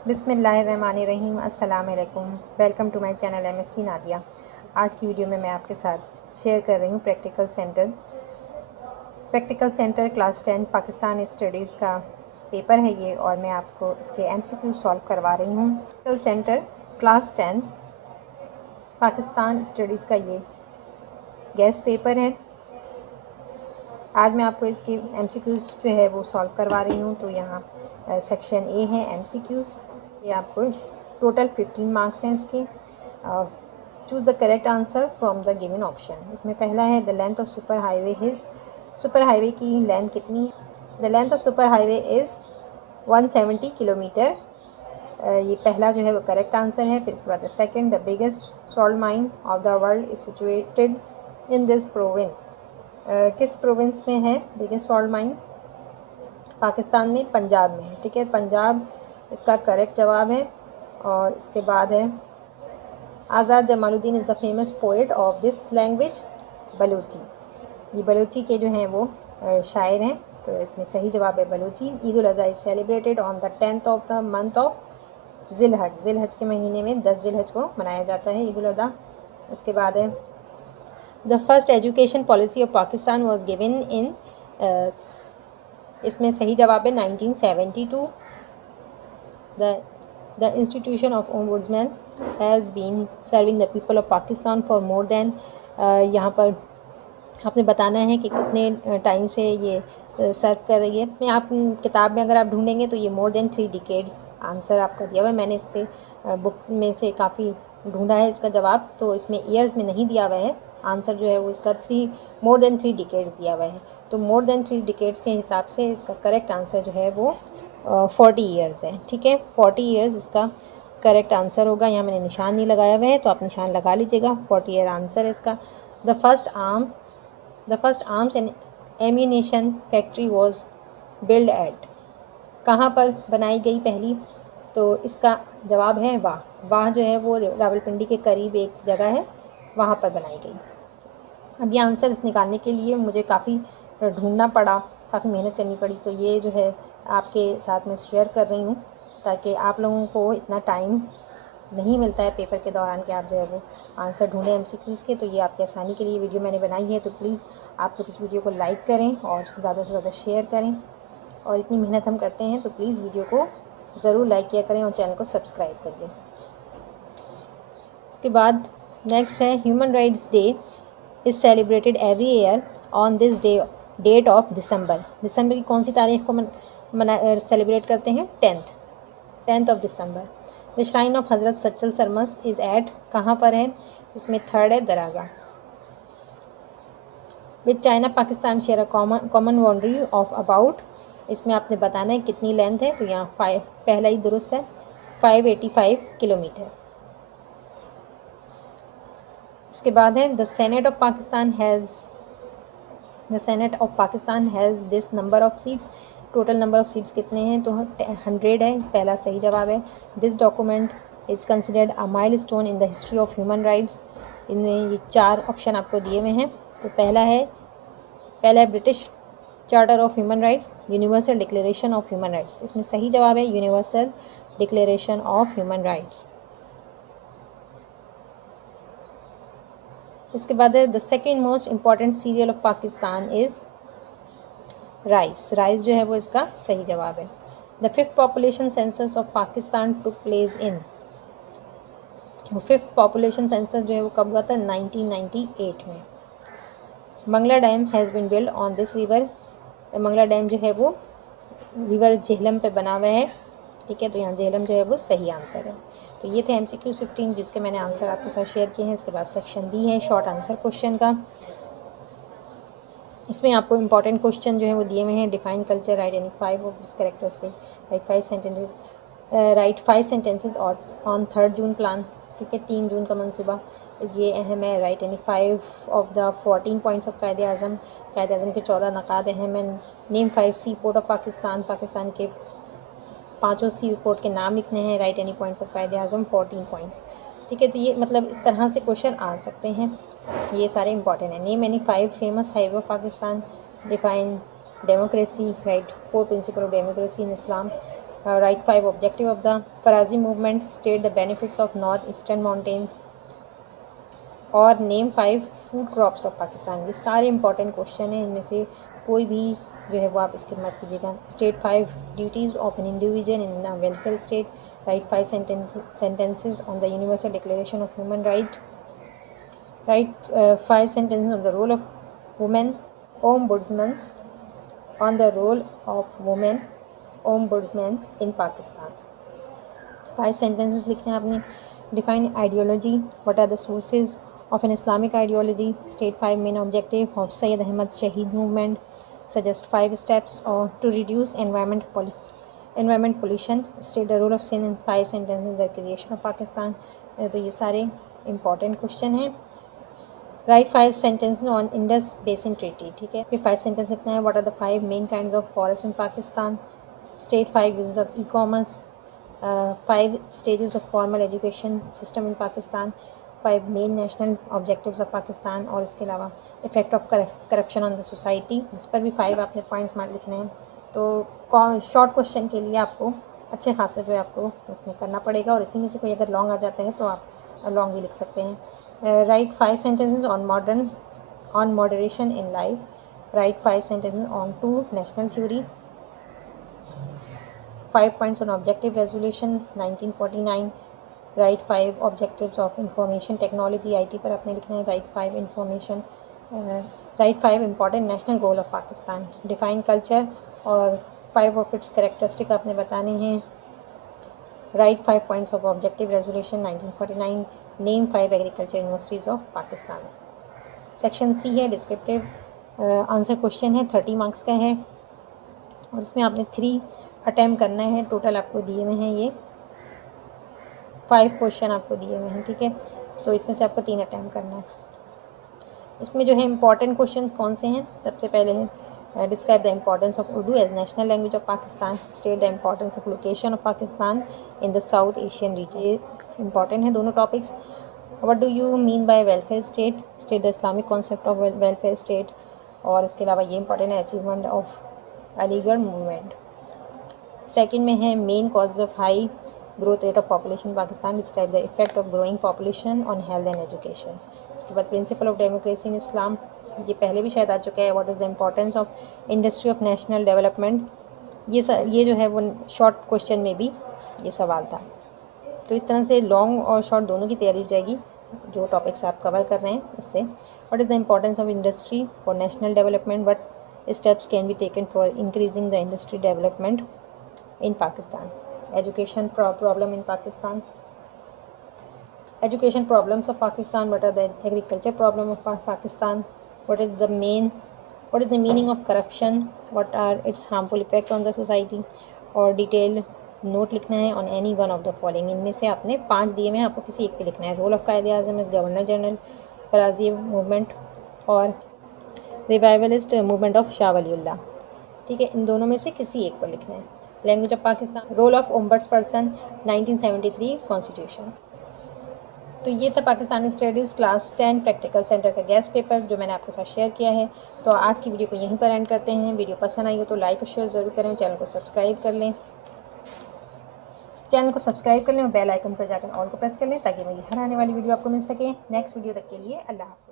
बिस्मिल्लाहिर्रहमानिर्रहीम। अस्सलाम वालेकुम। Welcome to my channel MSc Nadia. आज की वीडियो में मैं आपके साथ शेयर कर रही हूँ practical centre class 10 Pakistan studies का पेपर है ये, और मैं आपको इसके MCQ सॉल्व करवा रही हूँ। Practical centre class 10 Pakistan studies का ये गेस्ट पेपर है। आज मैं आपको इसके MCQs जो है वो सॉल्व करवा रही हूँ। तो यहाँ सेक्शन ए है MCQs। ये आपको टोटल 15 मार्क्स हैं इसके। Choose the correct answer from the given option. इसमें पहला है the length of super highway is. Super highway की लेंथ कितनी है? The length of super highway is 170 kilometre. ये पहला जो है वो करेक्ट आंसर है। फिर इसके बाद second, the biggest salt mine of the world is situated in this province. किस प्रोविंस में है बिगेस्ट सॉल्ट माइन? पाकिस्तान में, पंजाब में है। ठीक है, पंजाब इसका करेक्ट जवाब है। और इसके बाद है Azad Jamaluddin is the famous poet of this language. Balochi. ये बलूची के जो हैं वो शायर हैं, तो इसमें सही जवाब है Balochi. Eid ul Azha is celebrated on the 10th of the month of Zilhaj. Zilhaj के महीने में 10 ज़िलहज को मनाया जाता है ईद उल अज़हा। इसके बाद है the first education policy of Pakistan was given in. इसमें सही जवाब है 1972। The institution of ombudsman has been serving the people of Pakistan for more than. यहाँ पर आपने बताना है कि कितने टाइम से ये सर्व कर रही है। इसमें आप किताब में अगर आप ढूंढेंगे तो ये मोर देन 3 डिकेड्स आंसर आपका दिया हुआ है। मैंने इस पर बुक्स में से काफ़ी ढूंढा है इसका जवाब, तो इसमें ईयर्स में नहीं दिया हुआ है आंसर जो है वो इसका मोर देन 3 डिकेड्स दिया हुआ है। तो मोर देन 3 डिकेड्स के हिसाब से इसका करेक्ट आंसर जो है वो 40 ईयर्स है। ठीक है, 40 ईयर्स इसका करेक्ट आंसर होगा। यहाँ मैंने निशान नहीं लगाया हुआ है, तो आप निशान लगा लीजिएगा। 40 ईयर आंसर है इसका। The first arms and ammunition factory was build eight. कहाँ पर बनाई गई पहली? तो इसका जवाब है वाह। वाह जो है वो रावलपिंडी के करीब एक जगह है, वहाँ पर बनाई गई। अब ये आंसर निकालने के लिए मुझे काफ़ी ढूंढना पड़ा, काफ़ी मेहनत करनी पड़ी। तो ये जो है आपके साथ मैं शेयर कर रही हूँ, ताकि आप लोगों को इतना टाइम नहीं मिलता है पेपर के दौरान कि आप जो है वो आंसर ढूंढें MCQs के। तो ये आपकी आसानी के लिए वीडियो मैंने बनाई है। तो प्लीज़ आप लोग इस वीडियो को लाइक करें और ज़्यादा से ज़्यादा शेयर करें। और इतनी मेहनत हम करते हैं तो प्लीज़ वीडियो को ज़रूर लाइक किया करें और चैनल को सब्सक्राइब करिए। इसके बाद नेक्स्ट है human rights day is celebrated every year on this date of December. दिसंबर की कौन सी तारीख को सेलिब्रेट करते हैं? 10th of December. The shrine of Hazrat Sachal Sarmast is eight. कहाँ पर है? इसमें थर्ड है दरागा। With China Pakistan share a common boundary of about. इसमें आपने बताना है कितनी लेंथ है। तो यहाँ 5 पहला ही दुरुस्त है, 585 किलोमीटर। इसके बाद है the senate of Pakistan has this number of seats. Total number of seats कितने हैं? तो 100 है, पहला सही जवाब है। This document is considered a milestone in the history of human rights. इनमें ये 4 ऑप्शन आपको दिए हुए हैं। तो पहला है British charter of human rights, universal declaration of human rights. इसमें सही जवाब है universal declaration of human rights. इसके बाद है the second most important cereal of Pakistan is rice. Rice जो है वो इसका सही जवाब है। The 5th population census of Pakistan took place in. 5th population census जो है वो कब हुआ था? 1998 में। Mangla dam has been build on this river. Mangla dam जो है वो रिवर झेलम पे बना हुआ है। ठीक है, तो यहाँ झेलम जो है वो सही आंसर है। तो ये थे MCQ 15 जिसके मैंने आंसर आपके साथ शेयर किए हैं। इसके बाद सेक्शन B है शॉर्ट आंसर क्वेश्चन का। इसमें आपको इंपॉर्टेंट क्वेश्चन जो है वो दिए हुए हैं। Define culture, write any 5 of this characteristic, write 5 sentences और ऑन 3rd जून प्लान। ठीक है, 3 जून का मंसूबा ये अहम है। Write any 5 of the 14 points of कायदे आज़म। कायदे आज़म के 14 नकाद अहम हैं। Name 5 seaport of Pakistan. Pakistan के 5 सी पोर्ट के नाम लिखने हैं। राइट एनी पॉइंट्स ऑफ कायदे आज़म, 14 पॉइंट्स। ठीक है, तो ये मतलब इस तरह से क्वेश्चन आ सकते हैं। ये सारे इंपॉर्टेंट हैं। Name any 5 famous highway of Pakistan. Define democracy. Right 4 principle of democracy in Islam. Right 5 objective of the Faraizi movement, state the benefits of north eastern mountains, और name 5 food crops of Pakistan. ये सारे important question हैं, इनमें से कोई भी जो है वो आप स्किप मत कीजिएगा। State 5 duties of an individual in a welfare state, right 5 sentences on the Universal Declaration of Human Rights, write 5 sentences on the role of women ombudsman, on the role of women ombudsman in Pakistan। 5 sentences लिखने हैं आपने। Define ideology, what are the sources of an Islamic ideology, state 5 main objective of Syed Ahmad Shaheed movement, suggest 5 steps to reduce environment pollution, state the role of sin in 5 sentences in the creation of Pakistan। तो ये सारे important question हैं। Write 5 sentences on Indus basin treaty, ठीक है। फिर 5 sentence लिखना है। What are the 5 main kinds of forest in Pakistan, state 5 uses of e commerce, 5 stages of formal education system in Pakistan, 5 main national objectives of Pakistan, और इसके अलावा effect of corruption on the society. इस पर भी 5 आपने पॉइंट्स मार्क लिखने हैं। तो शॉर्ट क्वेश्चन के लिए आपको अच्छे खासे जो है आपको इसमें करना पड़ेगा, और इसी में से कोई अगर लॉन्ग आ जाता है तो आप लॉन्ग भी लिख सकते हैं। Write 5 sentences on moderation in life, write 5 sentences on 2 national theory, 5 points on objective resolution 1949, write 5 objectives of information technology IT पर आपने लिखना है। write 5 important national goal of Pakistan, define culture और 5 of its characteristic आपने बताने हैं। write 5 points of objective resolution 1949, name 5 agriculture universities of Pakistan. Section C है descriptive answer question है, 30 मार्क्स का है, और इसमें आपने 3 अटैम्प्ट करना है। टोटल आपको दिए हुए हैं ये 5 क्वेश्चन आपको दिए हुए हैं, ठीक है। तो इसमें से आपको 3 अटैम्प्ट करना है। इसमें जो है इंपॉर्टेंट क्वेश्चन कौन से हैं, सबसे पहले है describe the importance of Urdu as national language of Pakistan, state the importance of location of Pakistan in the South Asian region. Important है दोनों topics. What do you mean by welfare state, state the Islamic concept of welfare state, और इसके अलावा ये important है achievement of Aligarh movement. Second में है main causes of high growth rate of population Pakistan, describe the effect of growing population on health and education. इसके बाद principal of democracy in इस्लाम, ये पहले भी शायद आ चुका है। What is the importance of industry of national development, ये जो है वो शॉर्ट क्वेश्चन में भी ये सवाल था। तो इस तरह से लॉन्ग और शॉर्ट दोनों की तैयारी हो जाएगी जो टॉपिक्स आप कवर कर रहे हैं उससे। What is the importance of industry for national development, what steps can be taken for increasing the industry development in Pakistan. Education problem in Pakistan, education problems of Pakistan, what are the agriculture problem of Pakistan, what is the meaning of corruption, what are its harmful effect on the society, और detail note लिखना है on any one of the following. इनमें से आपने 5 दिए में आपको किसी एक पे लिखना है। रोल ऑफ कायदे Azam is governor general, Faraizi movement और revivalist movement of Shah Waliullah, ठीक है। इन दोनों में से किसी एक पर लिखना है। Language of Pakistan, role of ombudsperson 1973 constitution. तो ये था Pakistani studies class 10 practical centre का गेस्ट पेपर जो मैंने आपके साथ शेयर किया है। तो आज की वीडियो को यहीं पर एंड करते हैं। वीडियो पसंद आई हो तो लाइक और शेयर ज़रूर करें, चैनल को सब्सक्राइब कर लें, और बेल आइकन पर जाकर ऑल को प्रेस कर लें ताकि मेरी हर आने वाली वीडियो आपको मिल सके। नेक्स्ट वीडियो तक के लिए अल्लाह हाफ़िज़।